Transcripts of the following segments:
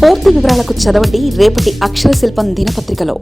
పూర్తి వివరాలకు చదవండి రేపటి అక్షర శిల్పం దినపత్రికలో.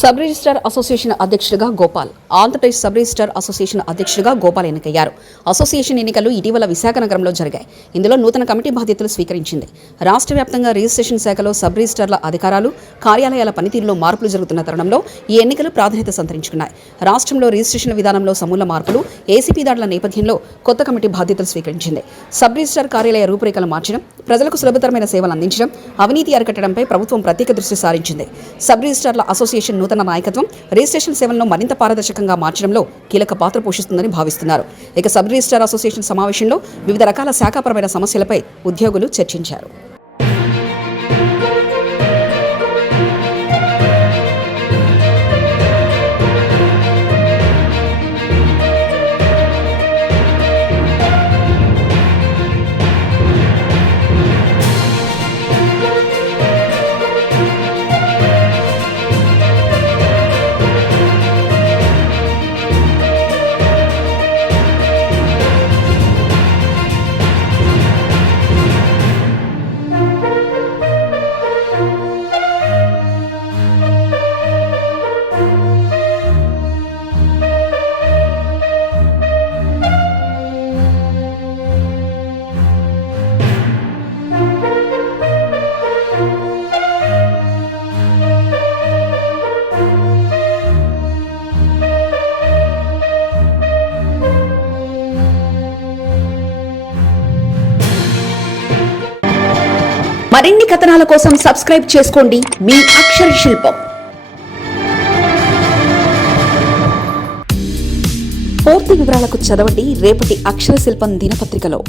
సబ్ రిజిస్ట్రార్ అసోసియేషన్ అధ్యక్షుడిగా Gopal. Andhra Pradesh sub registrar association అధ్యక్షుడిగా గోపాల్ ఎన్నికయ్యారు. అసోసియేషన్ ఎన్నికలు ఇటీవల విశాఖ నగరంలో జరిగాయి. ఇందులో నూతన కమిటీ బాధ్యతలు స్వీకరించింది. రాష్ట్ర వ్యాప్తంగా రిజిస్ట్రేషన్ శాఖలో సబ్ రిజిస్ట్రార్ల అధికారాలు, కార్యాలయాల పనితీరులో మార్పులు జరుగుతున్న తరుణంలో ఈ ఎన్నికలు ప్రాధాన్యత సంతరించుకున్నాయి. రాష్ట్రంలో రిజిస్ట్రేషన్ విధానంలో సమూల మార్పులు, ఏసీపీ దాడుల నేపథ్యంలో కొత్త కమిటీ బాధ్యతలు స్వీకరించింది. సబ్ రిజిస్ట్రార్ కార్యాలయ రూపురేఖలు మార్చడం, ప్రజలకు సులభతరమైన సేవలు అందించడం, అవినీతి అరికట్టడంపై ప్రభుత్వం ప్రత్యేక దృష్టి సారించింది. సబ్ రిజిస్ట్రార్ల అసోసియేషన్ నూతన నాయకత్వం రిజిస్ట్రేషన్ సేవలను మరింత పారదర్శకంగా మార్చడంలో కీలక పాత్ర పోషిస్తుందని భావిస్తున్నారు. ఇక సబ్ రిజిస్ట్రార్ అసోసియేషన్ సమావేశంలో వివిధ రకాల శాఖాపరమైన సమస్యలపై ఉద్యోగులు చర్చించారు. మరిన్ని కథనాల కోసం సబ్స్క్రైబ్ చేసుకోండి మీ అక్షర శిల్పం. పూర్తి వివరాలకు చదవండి రేపటి అక్షర శిల్పం దినపత్రికలో.